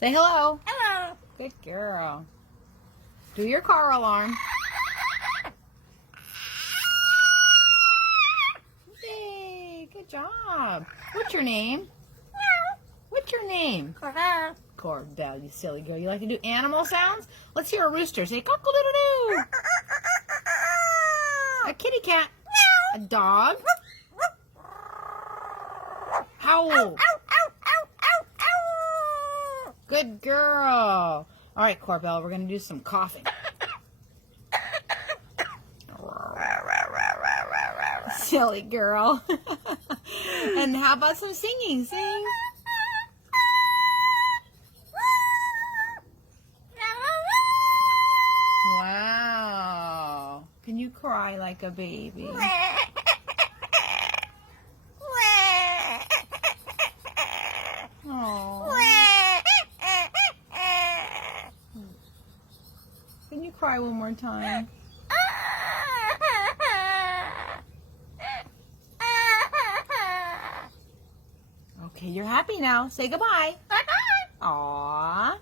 Say hello. Hello. Good girl. Do your car alarm. Yay, good job. What's your name? What's your name? Cordell. Cordell, you silly girl. You like to do animal sounds? Let's hear a rooster. Say cock-a-doodle-doo. A kitty cat. A dog. Howl. Good girl. All right, Corbell, we're going to do some coughing. Silly girl. And how about some singing? Sing. Wow. Can you cry like a baby? Oh. Can you cry one more time? Okay, you're happy now. Say goodbye. Bye-bye. Aww.